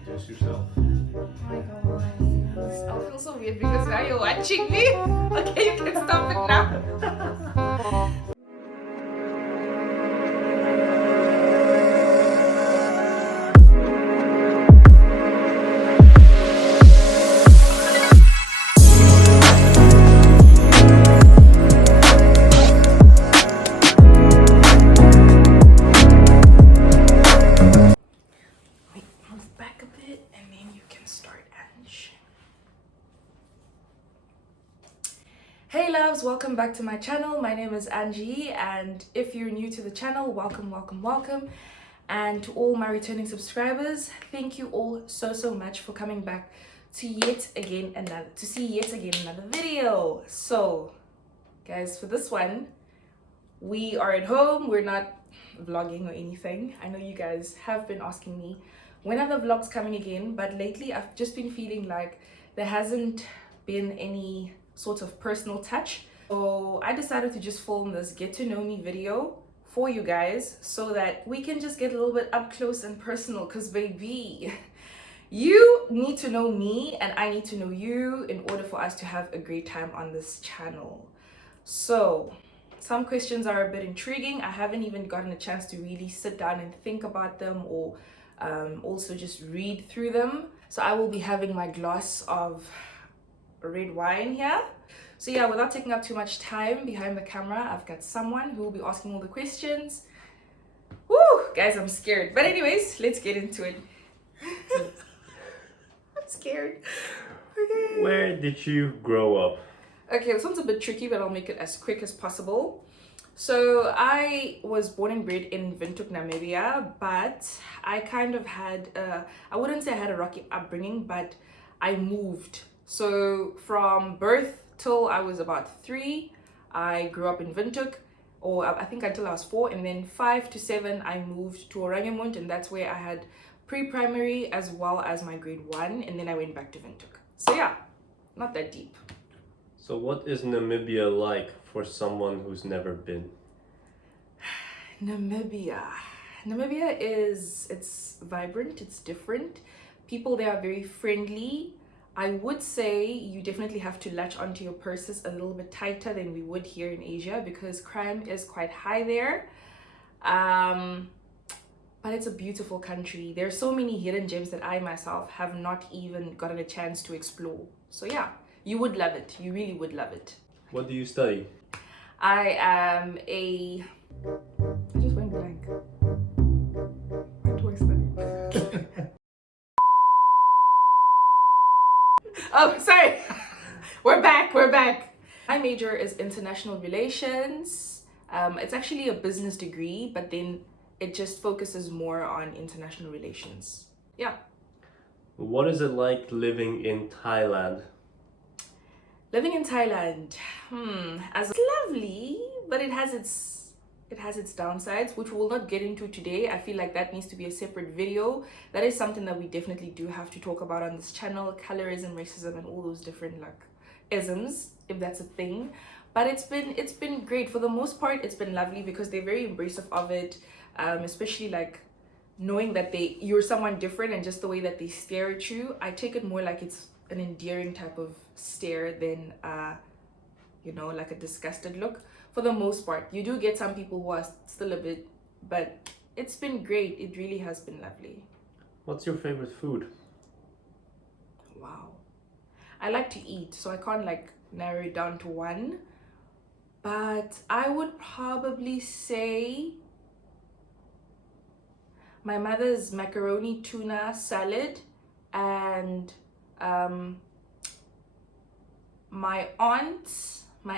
introduce yourself. Oh my god. I feel so weird because now you're watching me. Okay, you can stop it now. Wait, move back a bit and then you can start, Ange. Hey loves, welcome back to my channel. My name is Angie, and if you're new to the channel, welcome. And to all my returning subscribers, thank you all so much for coming back to see yet again another video. So guys, for this one, we are at home. We're not vlogging or anything. I know you guys have been asking me when are the vlogs coming again, but lately I've just been feeling like there hasn't been any sort of personal touch. So I decided to just film this get to know me video for you guys so that we can just get a little bit up close and personal, because baby, you need to know me and I need to know you in order for us to have a great time on this channel. So some questions are a bit intriguing. I haven't even gotten a chance to really sit down and think about them, or also just read through them. So I will be having my glass of red wine here. So yeah, without taking up too much time behind the camera, I've got someone who will be asking all the questions. Woo, guys, I'm scared. But anyways, let's get into it. I'm scared. Okay. Where did you grow up? Okay, this one's a bit tricky, but I'll make it as quick as possible. So I was born and bred in Windhoek, Namibia, but I kind of had, I wouldn't say I had a rocky upbringing, but I moved. So from birth till I was about 3, I grew up in Windhoek, or I think until I was 4, and then 5 to 7, I moved to Oranjemund, and that's where I had pre-primary as well as my grade 1, and then I went back to Windhoek. So yeah, not that deep. So what is Namibia like for someone who's never been? Namibia it's vibrant, it's different. People there are very friendly. I would say you definitely have to latch onto your purses a little bit tighter than we would here in Asia, because crime is quite high there. But it's a beautiful country. There's so many hidden gems that I myself have not even gotten a chance to explore. So yeah, you would love it. You really would love it. What do you study? I am I just went blank. What do I study? Oh, sorry. We're back. My major is international relations. It's actually a business degree, but then it just focuses more on international relations. Yeah. What is it like living in Thailand? Living in Thailand, as it's lovely, but it has its downsides, which we will not get into today. I feel like that needs to be a separate video. That is something that we definitely do have to talk about on this channel: colorism, racism, and all those different like isms, if that's a thing. But it's been great for the most part. It's been lovely because they're very embracive of it, especially like knowing that you're someone different, and just the way that they stare at you. I take it more like it's an endearing type of stare than like a disgusted look. For the most part, you do get some people who are still a bit, but it's been great. It really has been lovely. What's your favorite food? Wow, I like to eat, so I can't like narrow it down to one, but I would probably say my mother's macaroni tuna salad, and my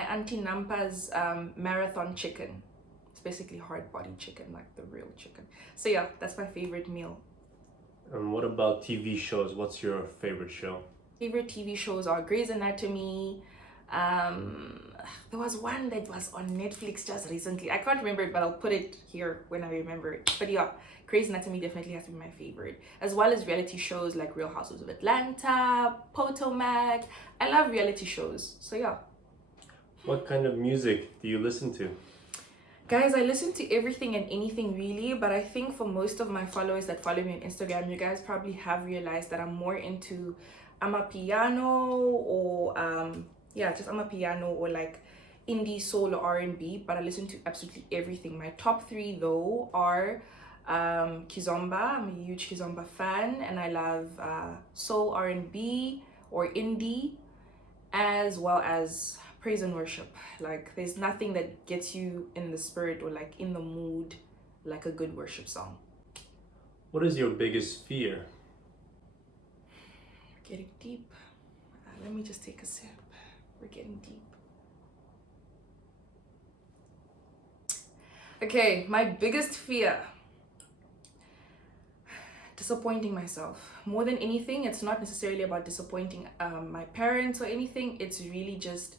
auntie Nampa's marathon chicken. It's basically hard body chicken, like the real chicken. So yeah, that's my favorite meal. And what about TV shows? What's your favorite show? Favorite TV shows are Grey's Anatomy. There was one that was on Netflix just recently. I can't remember it, but I'll put it here when I remember it. But yeah, Grey's Anatomy definitely has to be my favorite, as well as reality shows like Real Housewives of Atlanta, Potomac. I love reality shows, so yeah. What kind of music do you listen to? Guys, I listen to everything and anything really, but I think for most of my followers that follow me on Instagram, you guys probably have realized that I'm more into amapiano or just amapiano or like indie soul or R&B, but I listen to absolutely everything. My top three though are Kizomba. I'm a huge Kizomba fan, and I love soul, R&B or indie, as well as praise and worship. Like there's nothing that gets you in the spirit or like in the mood like a good worship song. What is your biggest fear? Getting deep. Let me just take a sip. We're getting deep. Okay, my biggest fear, disappointing myself. More than anything, it's not necessarily about disappointing my parents or anything. It's really just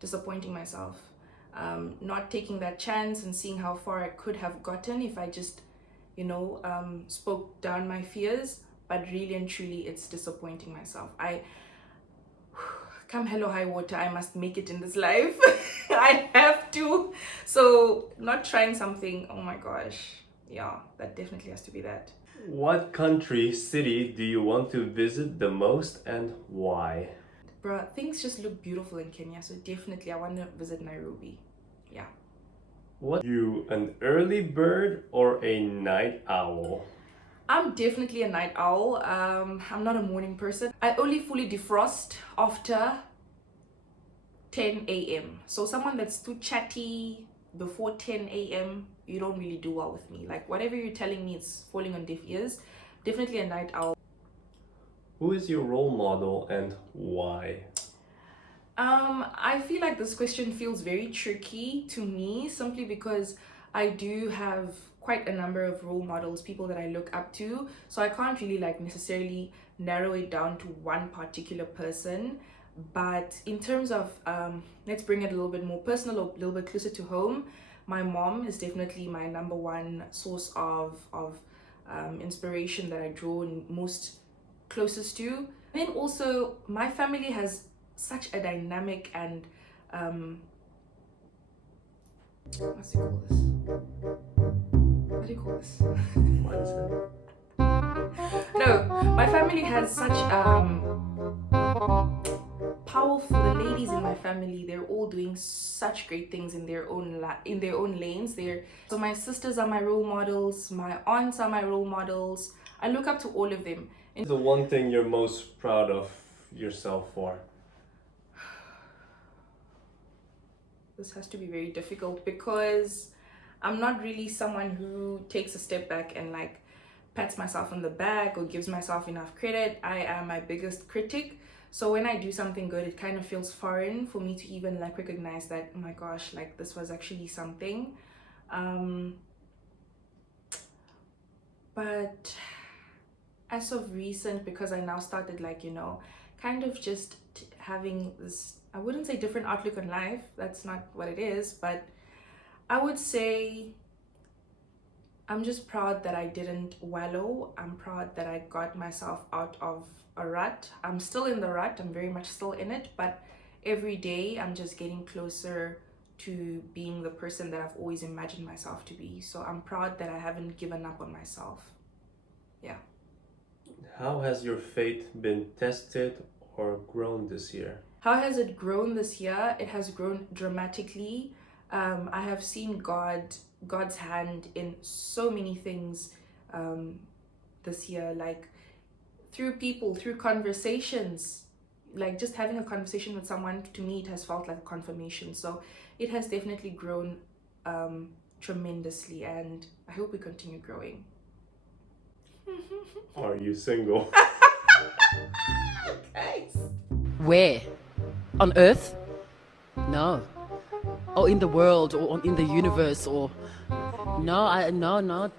disappointing myself, not taking that chance and seeing how far I could have gotten if I just, spoke down my fears. But really and truly, it's disappointing myself. Come hello high water, I must make it in this life. I have to. So not trying something, oh my gosh, yeah, that definitely has to be that. What country, city do you want to visit the most and why? Bruh, things just look beautiful in Kenya, so definitely I want to visit Nairobi. Yeah. What, you an early bird or a night owl? I'm definitely a night owl. I'm not a morning person. I only fully defrost after 10 a.m. So someone that's too chatty before 10 a.m., you don't really do well with me. Like whatever you're telling me, it's falling on deaf ears. Definitely a night owl. Who is your role model and why? I feel like this question feels very tricky to me simply because I do have quite a number of role models, people that I look up to. So I can't really like necessarily narrow it down to one particular person. But in terms of, let's bring it a little bit more personal or a little bit closer to home. My mom is definitely my number one source of inspiration that I draw most closest to. And then also my family has such a dynamic and what's it called this? What do you call this? Mindset. No, my family has such powerful, the ladies in my family, they're all doing such great things in their own lanes. So my sisters are my role models, my aunts are my role models. I look up to all of them. The one thing you're most proud of yourself for? This has to be very difficult because I'm not really someone who takes a step back and like pats myself on the back or gives myself enough credit. I am my biggest critic. So when I do something good, it kind of feels foreign for me to even like recognize that, oh my gosh, like this was actually something. But as of recent, because I now started like, kind of just having this, I wouldn't say different outlook on life. That's not what it is, but I would say I'm just proud that I didn't wallow. I'm proud that I got myself out of a rut. I'm still in the rut. I'm very much still in it, but every day I'm just getting closer to being the person that I've always imagined myself to be. So I'm proud that I haven't given up on myself. Yeah. How has your faith been tested or grown this year? How has it grown this year? It has grown dramatically. I have seen God's hand in so many things this year, like through people, through conversations, like just having a conversation with someone, to me, it has felt like a confirmation. So it has definitely grown tremendously, and I hope we continue growing. Are you single? Guys. Where? On Earth? No. Or in the world, or in the universe, or no,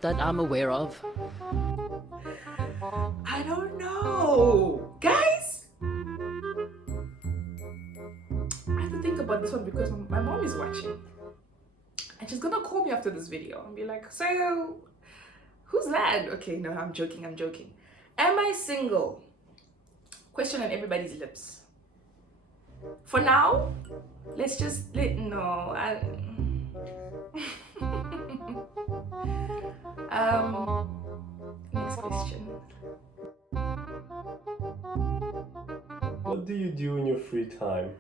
that I'm aware of. I don't know, guys. I have to think about this one because my mom is watching, and she's gonna call me after this video and be like, "So, who's that?" Okay, no, I'm joking. Am I single? Question on everybody's lips. For now, let's just no. Next question. What do you do in your free time?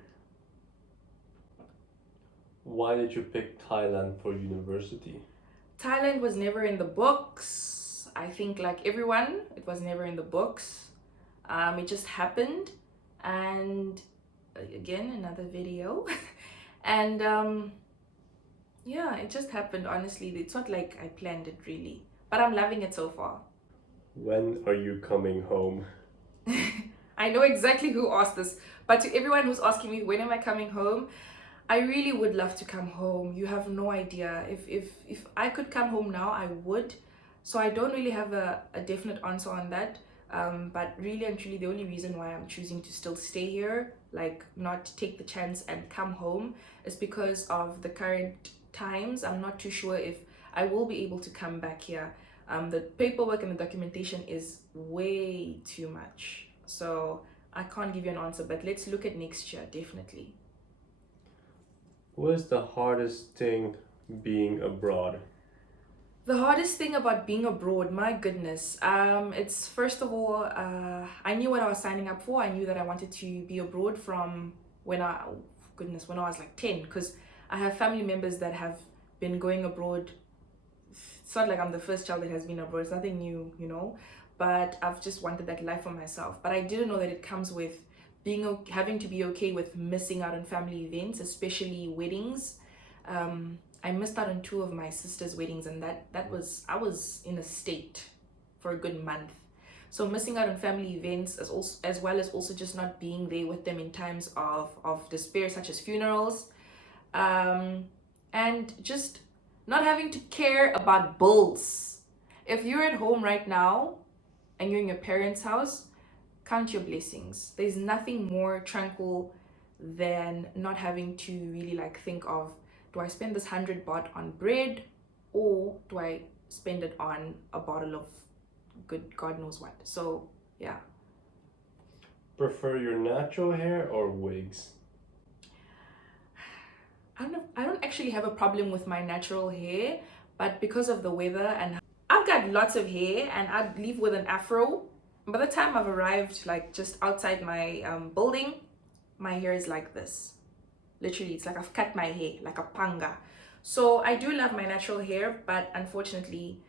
Why did you pick Thailand for university? Thailand was never in the books. I think, like everyone, it was never in the books. It just happened, and again, another video. And yeah, it just happened. Honestly, it's not like I planned it really, but I'm loving it so far. When are you coming home? I know exactly who asked this, but to everyone who's asking me when am I coming home, I really would love to come home. You have no idea. If I could come home now, I would. So I don't really have a definite answer on that. But really and truly, the only reason why I'm choosing to still stay here, like not take the chance and come home, is because of the current times. I'm not too sure if I will be able to come back here. The paperwork and the documentation is way too much. So I can't give you an answer, but let's look at next year, definitely. What is the hardest thing being abroad? The hardest thing about being abroad, my goodness, it's first of all, I knew what I was signing up for. I knew that I wanted to be abroad from when I was like 10, because I have family members that have been going abroad. It's not like I'm the first child that has been abroad. It's nothing new, you know, but I've just wanted that life for myself. But I didn't know that it comes with having to be okay with missing out on family events, especially weddings. I missed out on 2 of my sister's weddings, and I was in a state for a good month. So missing out on family events, as well as also just not being there with them in times of despair, such as funerals, and just not having to care about bills. If you're at home right now and you're in your parents' house, count your blessings. There's nothing more tranquil than not having to really like think of, do I spend this 100 baht on bread, or do I spend it on a bottle of good God knows what? So yeah. Prefer your natural hair or wigs? I don't actually have a problem with my natural hair, but because of the weather, and I've got lots of hair and I'd leave with an afro. By the time I've arrived like just outside my building, my hair is like this. Literally, it's like I've cut my hair like a panga. So I do love my natural hair, but unfortunately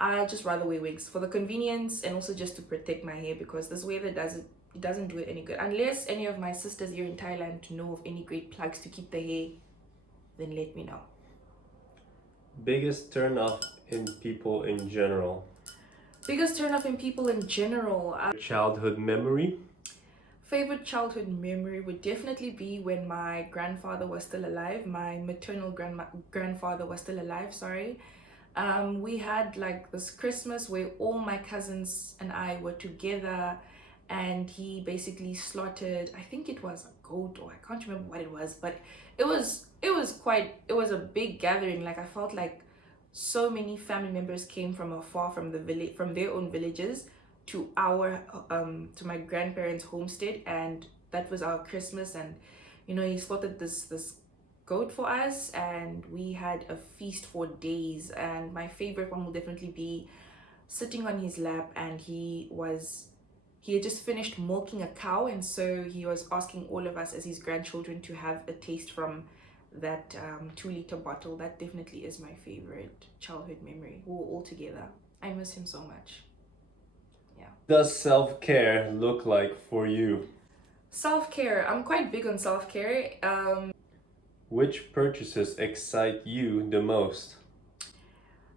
I just rather wear wigs for the convenience and also just to protect my hair, because this weather doesn't do it any good. Unless any of my sisters here in Thailand know of any great plugs to keep the hair, then let me know. Biggest turn off in people in general? Biggest turn off in people in general. Childhood memory? Favorite childhood memory would definitely be when my grandfather was still alive. My maternal grandfather was still alive, sorry. We had like this Christmas where all my cousins and I were together, and he basically slaughtered, I think it was a goat, or I can't remember what it was, but it was a big gathering. Like I felt like so many family members came from afar, from the village, from their own villages, to my grandparents' homestead, and that was our Christmas. And you know, he slaughtered this goat for us, and we had a feast for days. And my favorite one will definitely be sitting on his lap, and he had just finished milking a cow, and so he was asking all of us as his grandchildren to have a taste from that 2-liter bottle. That definitely is my favorite childhood memory. We were all together. I miss him so much. Yeah. Does self-care look like for you? Self-care. I'm quite big on self-care. Which purchases excite you the most?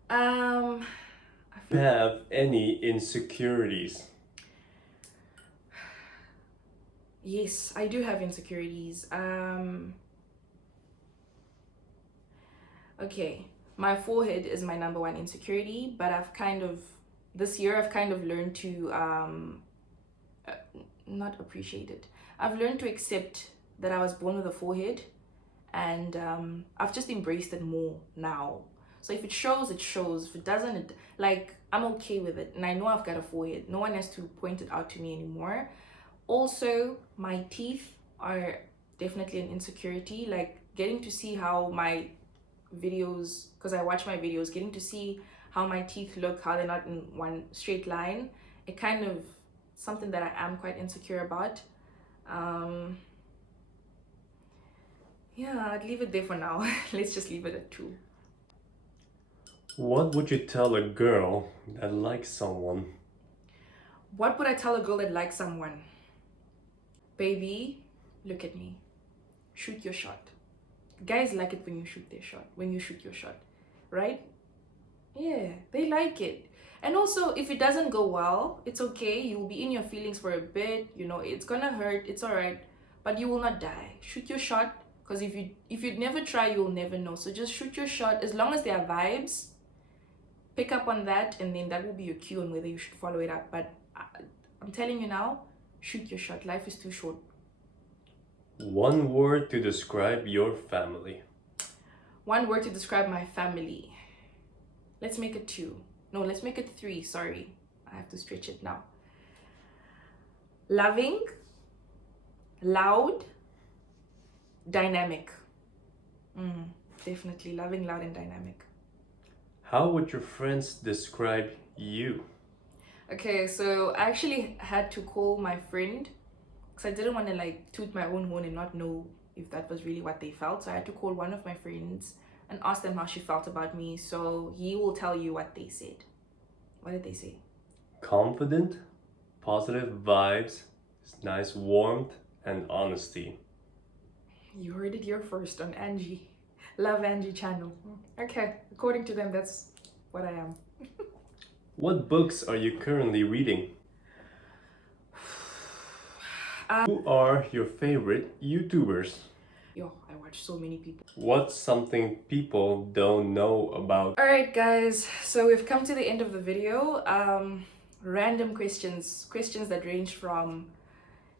Have any insecurities? Yes, I do have insecurities. Okay, my forehead is my number one insecurity, but this year I've kind of learned to not appreciate it. I've learned to accept that I was born with a forehead, and I've just embraced it more now. So if it shows, it shows. If it doesn't, I'm okay with it, and I know I've got a forehead. No one has to point it out to me anymore. Also, my teeth are definitely an insecurity. Like getting to see how my videos, because I watch my videos, getting to see how my teeth look, how they're not in one straight line, it kind of something that I am quite insecure about. Yeah, I'd leave it there for now. Let's just leave it at 2. What would you tell a girl that likes someone? What would I tell a girl that likes someone? Baby, look at me. Shoot your shot. Guys like it when you shoot their shot, when you shoot your shot, right? Yeah, they like it. And also, if it doesn't go well, it's okay. You'll be in your feelings for a bit. You know, it's gonna hurt. It's all right, but you will not die. Shoot your shot, because if you'd never try, you'll never know. So just shoot your shot. As long as there are vibes, pick up on that, and then that will be your cue on whether you should follow it up. But I'm telling you now, shoot your shot. Life is too short. One word to describe your family. One word to describe my family. Let's make it 2. No, let's make it 3. Sorry, I have to stretch it now. Loving, loud, dynamic. Definitely loving, loud, and dynamic. How would your friends describe you? Okay, so I actually had to call my friend because I didn't want to like toot my own horn and not know if that was really what they felt. So I had to call one of my friends and ask them how she felt about me. So he will tell you what they said. What did they say? Confident, positive vibes, nice warmth, and honesty. You heard it here first on Angie. Love Angie channel. Okay, according to them, that's what I am. What books are you currently reading? Who are your favorite YouTubers? Yo, I watch so many people. What's something people don't know about? Alright guys, so we've come to the end of the video. Random questions that range from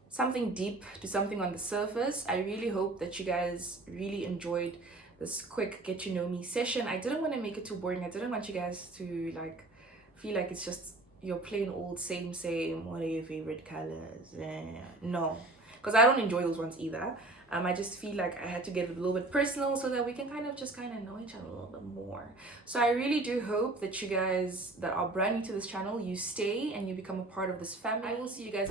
something deep to something on the surface. I really hope that you guys really enjoyed this quick get to know me session. I didn't want to make it too boring. I didn't want you guys to like feel like it's just your plain old same what are your favorite colors. No, because I don't enjoy those ones either. I just feel like I had to get a little bit personal so that we can kind of know each other a little bit more. So I really do hope that you guys that are brand new to this channel, you stay and you become a part of this family. I will see you guys